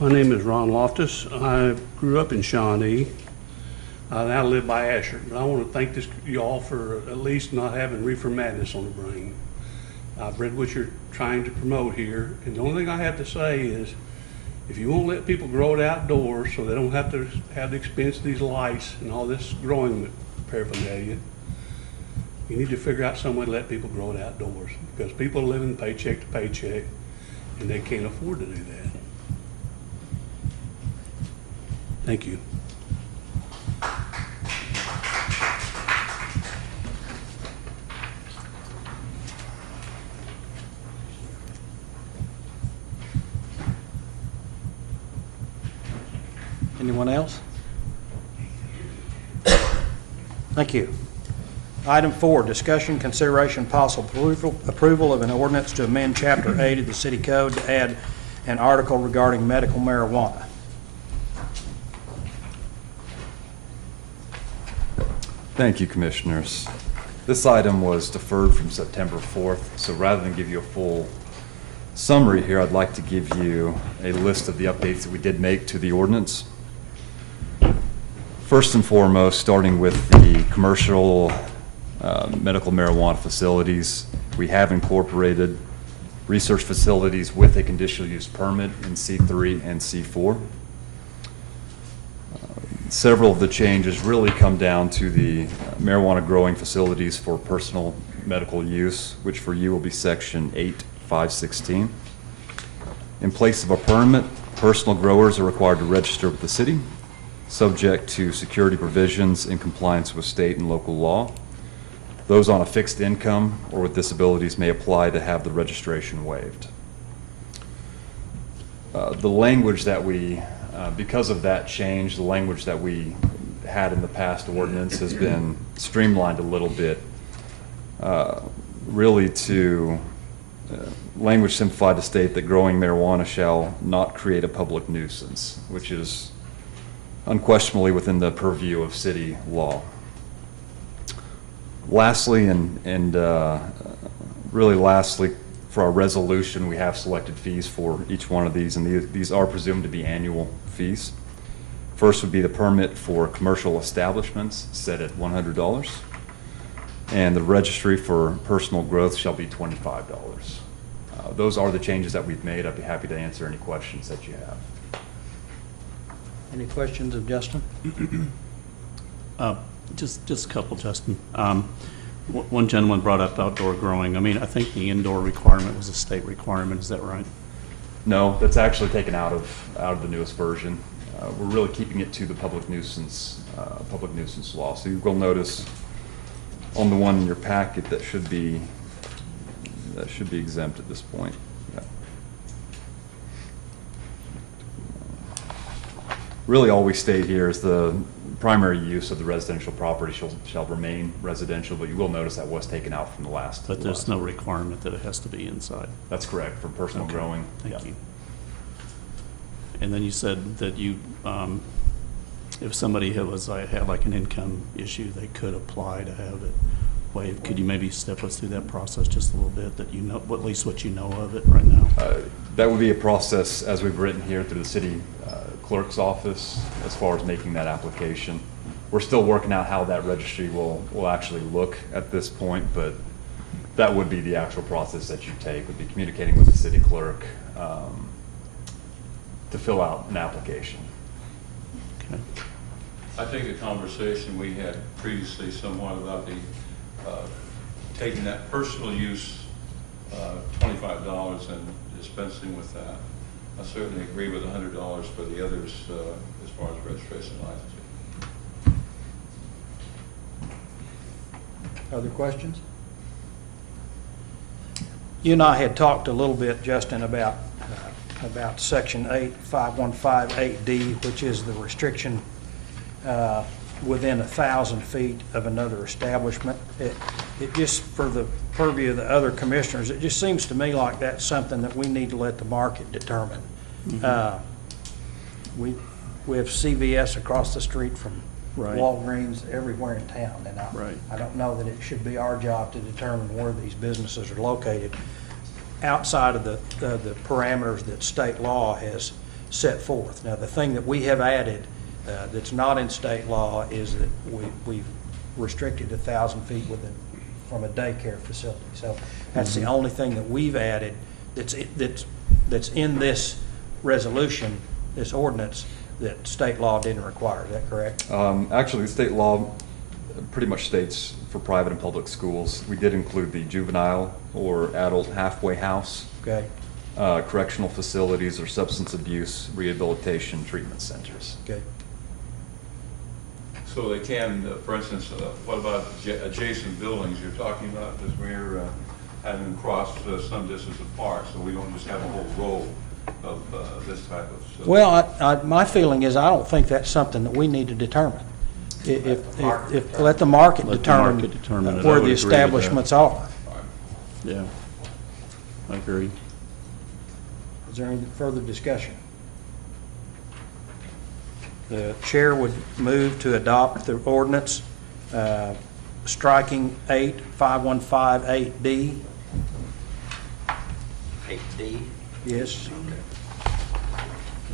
My name is Ron Loftus. I grew up in Shawnee. I now live by Asher, but I want to thank you all for at least not having reefer madness on the brain. I've read what you're trying to promote here, and the only thing I have to say is, if you won't let people grow it outdoors so they don't have to have the expense of these lights and all this growing paraphernalia, you need to figure out some way to let people grow it outdoors, because people are living paycheck to paycheck and they can't afford to do that. Thank you. Anyone else? Thank you. Item 4, discussion, consideration, possible approval of an ordinance to amend Chapter 8 of the City Code to add an article regarding medical marijuana. Thank you, Commissioners. This item was deferred from September 4th, so rather than give you a full summary here, I'd like to give you a list of the updates that we did make to the ordinance. First and foremost, starting with the commercial medical marijuana facilities, we have incorporated research facilities with a conditional use permit in C3 and C4. Several of the changes really come down to the marijuana growing facilities for personal medical use, which for you will be Section 8.516. In place of a permit, personal growers are required to register with the city, subject to security provisions in compliance with state and local law. Those on a fixed income or with disabilities may apply to have the registration waived. The language that we, because of that change, the language that we had in the past ordinance has been streamlined a little bit, really to language simplified to state that growing marijuana shall not create a public nuisance, which is unquestionably within the purview of city law. Lastly, and really lastly, for our resolution, we have selected fees for each one of these, and these are presumed to be annual fees. First would be the permit for commercial establishments, set at $100, and the registry for personal growth shall be $25. Those are the changes that we've made. I'd be happy to answer any questions that you have. Any questions of Justin? Just a couple, Justin. One gentleman brought up outdoor growing. I mean, I think the indoor requirement was a state requirement. Is that right? No, that's actually taken out of the newest version. We're really keeping it to the public nuisance law. So you will notice on the one in your packet that should be exempt at this point. Yeah. Really, all we state here is the primary use of the residential property shall remain residential, but you will notice that was taken out from the last. But there's no requirement that it has to be inside. That's correct, for personal growing. Thank you. And then you said that you, if somebody had like an income issue, they could apply to have it waived. Could you maybe step us through that process just a little bit, that you know, at least what you know of it right now? That would be a process, as we've written here, through the city clerk's office as far as making that application. We're still working out how that registry will actually look at this point, but that would be the actual process that you take, would be communicating with the city clerk to fill out an application. Okay. I think the conversation we had previously somewhat about the taking that personal use $25 and dispensing with that. I certainly agree with $100 for the others as far as registration licensing. Other questions? You and I had talked a little bit, Justin, about Section 8.515.8D, which is the restriction within 1,000 feet of another establishment. It just, for the purview of the other commissioners, it just seems to me like that's something that we need to let the market determine. We have CVS across the street from Right. Walgreens everywhere in town, and I don't know that it should be our job to determine where these businesses are located outside of the parameters that state law has set forth. Now, the thing that we have added that's not in state law is that we've restricted 1,000 feet from a daycare facility. So that's the only thing that we've added that's in this resolution, this ordinance, that state law didn't require. Is that correct? Actually, the state law pretty much states for private and public schools. We did include the juvenile or adult halfway house, Okay. correctional facilities, or substance abuse rehabilitation treatment centers. Okay. So they can, for instance, what about adjacent buildings you're talking about, because we're having them cross some distance apart, so we don't just have a whole row of this type of facility? Well, my feeling is I don't think that's something that we need to determine. If let the market Let the determine market determine it. I where would the agree with that. establishments are. All right. Yeah, I agree. Is there any further discussion? The chair would move to adopt the ordinance, striking 5158D. 8D. Yes.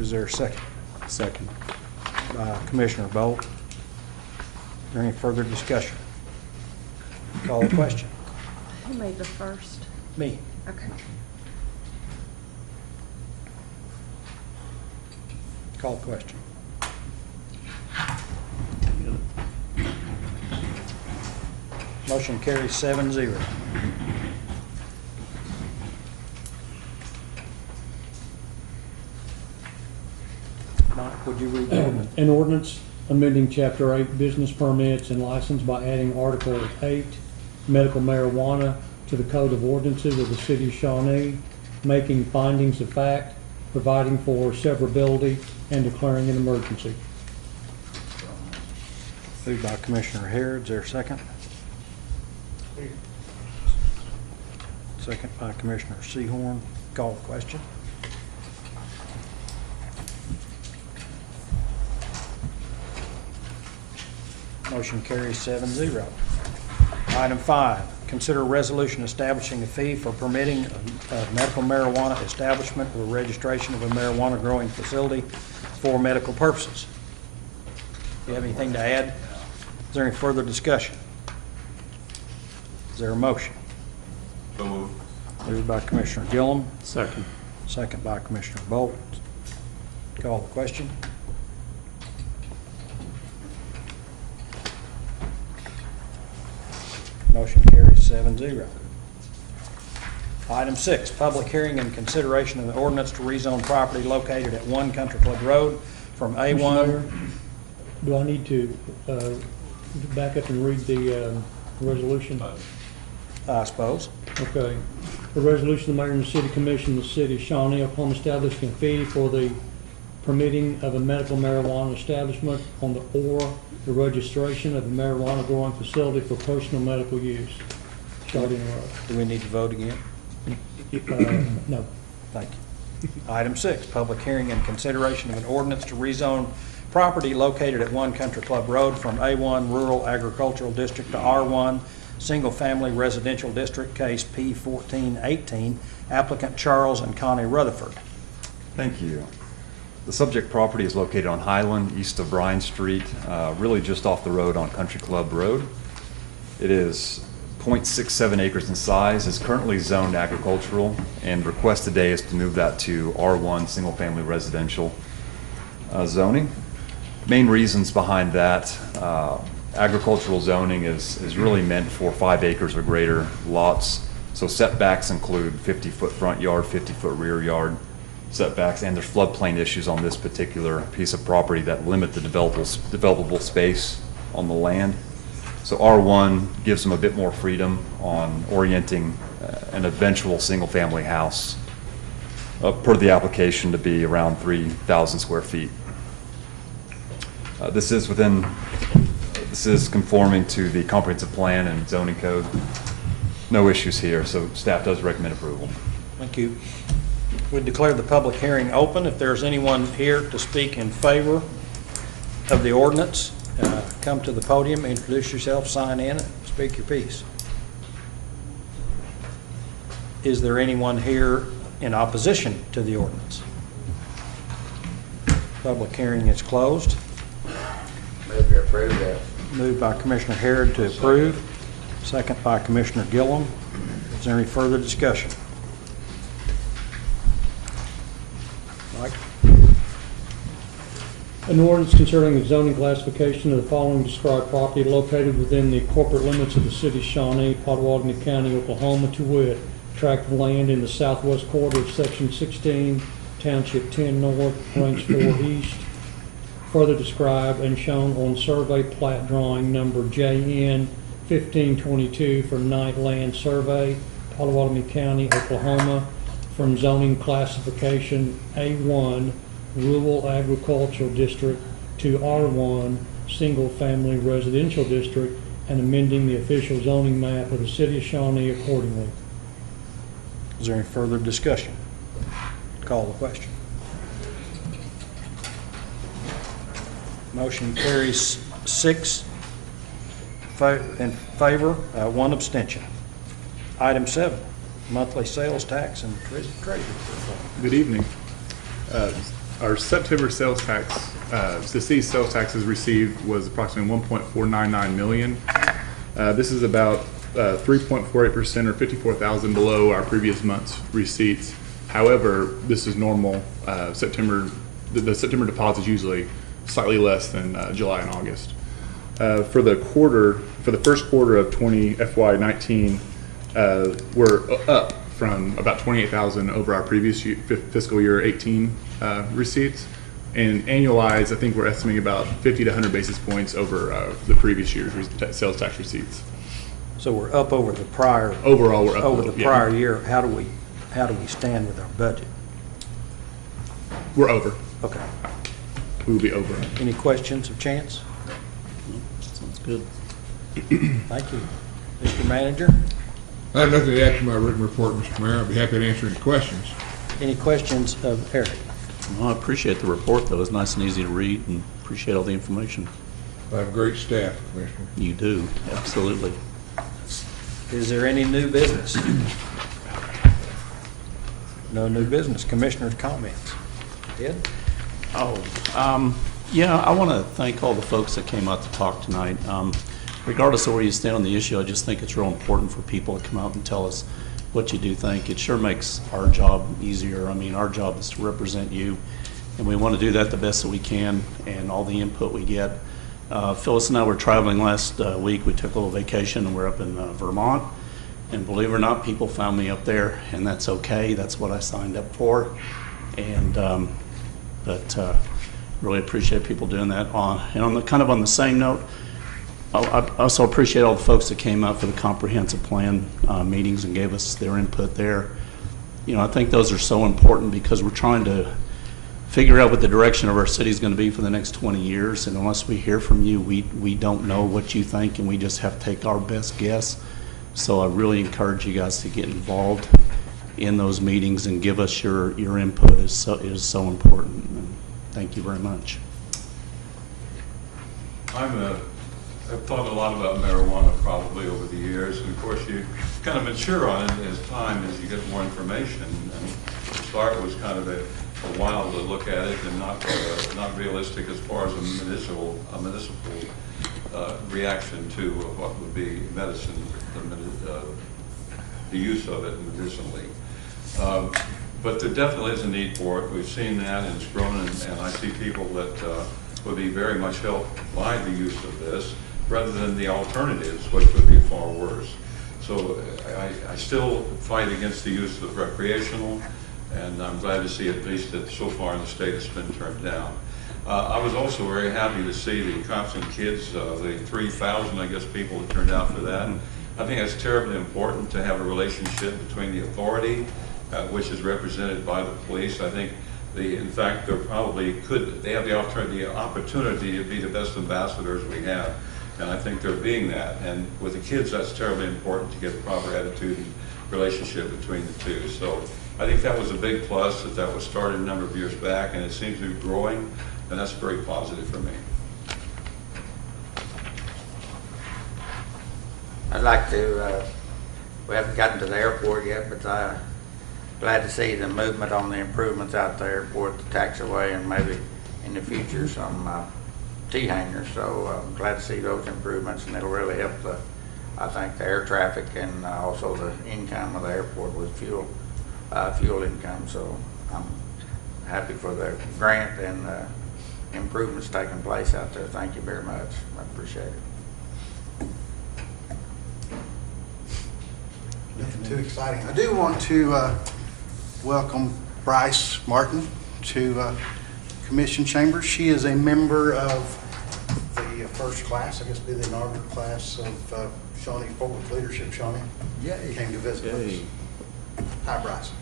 Is there a second? Second. By Commissioner Bolt. Is there any further discussion? Call the question. Who made the first? Me. Okay. Call the question. Motion carries 7-0. Mike, would you read the ordinance? An ordinance amending Chapter 8 business permits and license by adding Article 8 medical marijuana to the Code of Ordinances of the City of Shawnee, making findings of fact, providing for severability, and declaring an emergency. Moved by Commissioner Harrod. Is there a second? Second by Commissioner Sehorn. Call the question. Motion carries 7-0. Item 5, consider a resolution establishing a fee for permitting of medical marijuana establishment or registration of a marijuana growing facility for medical purposes. Do you have anything to add? Is there any further discussion? Is there a motion? So moved. Moved by Commissioner Gillum, Second. second by Commissioner Bolt. Call the question. Motion carries 7-0. Item 6, public hearing and consideration of the ordinance to rezone property located at 1 Country Club Road from Mr. A1. Mayor, do I need to back up and read the resolution? I suppose. Okay. The resolution of the mayor and the city commission of the city of Shawnee, Oklahoma, establishing a fee for the permitting of a medical marijuana establishment on the registration of a marijuana growing facility for personal medical use. Starting Do we need to vote again? no. Thank you. Item 6, public hearing and consideration of an ordinance to rezone property located at 1 Country Club Road from A1 Rural Agricultural District to R1 Single Family Residential District, case P1418, applicant Charles and Connie Rutherford. Thank you. The subject property is located on Highland, east of Bryan Street, really just off the road on Country Club Road. It is 0.67 acres in size, is currently zoned agricultural, and the request today is to move that to R1 Single Family Residential zoning. Main reasons behind that, agricultural zoning is really meant for 5 acres or greater lots. So setbacks include 50-foot front yard, 50-foot rear yard setbacks, and there's floodplain issues on this particular piece of property that limit the developable space on the land. So R1 gives them a bit more freedom on orienting an eventual single-family house per the application to be around 3,000 square feet. This is conforming to the comprehensive plan and zoning code. No issues here, so staff does recommend approval. Thank you. We declare the public hearing open. If there's anyone here to speak in favor of the ordinance, come to the podium, introduce yourself, sign in, and speak your piece. Is there anyone here in opposition to the ordinance? Public hearing is closed. Move to approve that. Moved by Commissioner Harrod to approve, second by Commissioner Gillum. Is there any further discussion? Mike? An ordinance concerning the zoning classification of the following described property located within the corporate limits of the city of Shawnee, Pottawatomie County, Oklahoma, to wit, tract of land in the southwest quarter of section 16, township 10 north, range 4 east, further described and shown on survey plat drawing number JN 1522 from Knight Land Survey, Pottawatomie County, Oklahoma, from zoning classification A1, Rural Agricultural District, to R1, Single Family Residential District, and amending the official zoning map of the city of Shawnee accordingly. Is there any further discussion? Call the question. Motion carries 6 in favor, 1 abstention. Item 7, monthly sales tax and treasury report. Good evening. Our September sales tax, the city's sales taxes received was approximately 1.499 million. This is about 3.48% or 54,000 below our previous month's receipts. However, this is normal. The September deposit is usually slightly less than July and August. For the first quarter of FY19, we're up from about 28,000 over our previous fiscal year 18 receipts. And annualized, I think we're estimating about 50 to 100 basis points over the previous year's sales tax receipts. So we're up over the prior. Overall, we're up over a the little, yeah. prior year. How do we stand with our budget? We're over. Okay. We will be over. Any questions of Chance? Sounds good. Thank you. Mr. Manager, I have nothing to add to my written report, Mr. Mayor. I'll be happy to answer any questions. any questions of Eric? Well, I appreciate the report, though. It's nice and easy to read, and appreciate all the information. I have great staff, Commissioner. You do, absolutely. Is there any new business? No new business. Commissioners' comments. Ed? Yeah, I want to thank all the folks that came out to talk tonight. Regardless of where you stand on the issue, I just think it's real important for people to come out and tell us what you do think. It sure makes our job easier. I mean, our job is to represent you, and we want to do that the best that we can, and all the input we get. Phyllis and I were traveling last week. We took a little vacation, and we're up in Vermont. And believe it or not, people found me up there, and that's okay. That's what I signed up for. And really appreciate people doing that. And on the same note, I also appreciate all the folks that came out for the comprehensive plan meetings and gave us their input there. You know, I think those are so important because we're trying to figure out what the direction of our city is going to be for the next 20 years. And unless we hear from you, we don't know what you think, and we just have to take our best guess. So I really encourage you guys to get involved in those meetings and give us your input. Is so important. And thank you very much. I've thought a lot about marijuana probably over the years, and of course you kind of mature on it as you get more information. And the start was kind of a while to look at it, and not realistic as far as a municipal reaction to what would be medicine, the use of it medicinally. But there definitely is a need for it. We've seen that, and it's grown, and I see people that would be very much helped by the use of this, rather than the alternatives, which would be far worse. So I still fight against the use of recreational, and I'm glad to see at least that so far in the state it's been turned down. I was also very happy to see the Cops and Kids, the 3,000, I guess, people that turned out for that. I think it's terribly important to have a relationship between the authority, which is represented by the police. I think in fact, they have the opportunity to be the best ambassadors we have. And I think they're being that. And with the kids, that's terribly important to get a proper attitude and relationship between the two. So I think that was a big plus that was started a number of years back, and it seems to be growing, and that's very positive for me. I'd like to, we haven't gotten to the airport yet, but I'm glad to see the movement on the improvements out there, the airport, the taxiway, and maybe in the future, some T-hangers. So I'm glad to see those improvements, and it'll really help I think the air traffic and also the income of the airport with fuel income. So I'm happy for the grant and improvements taking place out there. Thank you very much. I appreciate it. Nothing too exciting. I do want to welcome Bryce Martin to Commission Chambers. She is a member of the first class, I guess be the inaugural class of Shawnee Public Leadership. Shawnee came to visit us. Hi, Bryce.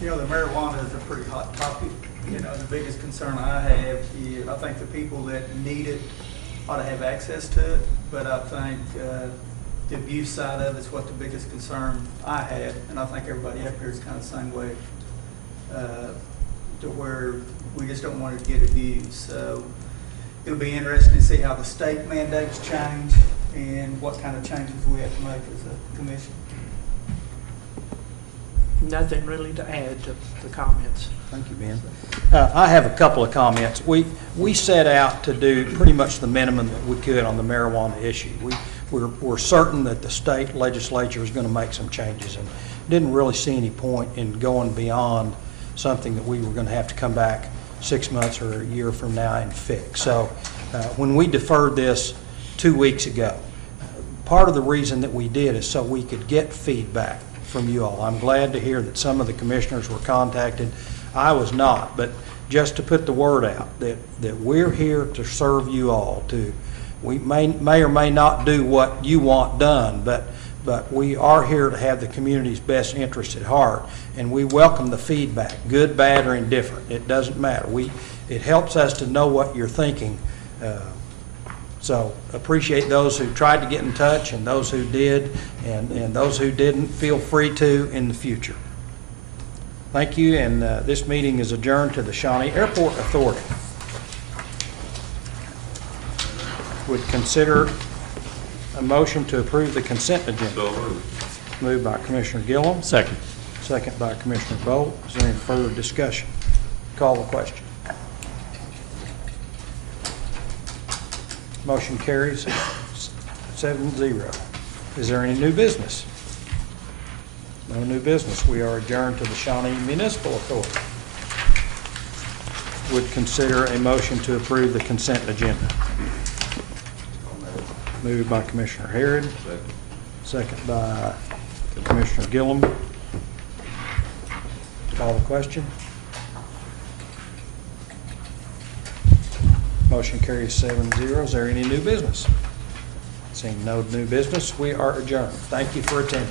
You know, the marijuana is a pretty hot topic. You know, the biggest concern I have is I think the people that need it ought to have access to it, but I think the abuse side of it's what the biggest concern I have, and I think everybody up here is kind of the same way, to where we just don't want it to get abused. So it'll be interesting to see how the state mandates change and what kind of changes we have to make as a commission. Nothing really to add to the comments. Thank you, Ben. I have a couple of comments. We set out to do pretty much the minimum that we could on the marijuana issue. We're certain that the state legislature is going to make some changes, and didn't really see any point in going beyond something that we were going to have to come back 6 months or a year from now and fix. So when we deferred this 2 weeks ago, part of the reason that we did is so we could get feedback from you all. I'm glad to hear that some of the commissioners were contacted. I was not, but just to put the word out that we're here to serve you all. We may or may not do what you want done, but we are here to have the community's best interest at heart, and we welcome the feedback, good, bad, or indifferent. It doesn't matter. It helps us to know what you're thinking. So appreciate those who tried to get in touch, and those who did, and those who didn't, feel free to in the future. Thank you, and this meeting is adjourned to the Shawnee Airport Authority. Would consider a motion to approve the consent agenda. So moved. Moved by Commissioner Gillum, Second. second by Commissioner Bolt. Is there any further discussion? Call the question. Motion carries 7-0. Is there any new business? No new business. We are adjourned to the Shawnee Municipal Authority. Would consider a motion to approve the consent agenda. Moved by Commissioner Harrod, second by Commissioner Gillum. Call the question. Motion carries 7-0. Is there any new business? Seeing no new business, we are adjourned. Thank you for attending.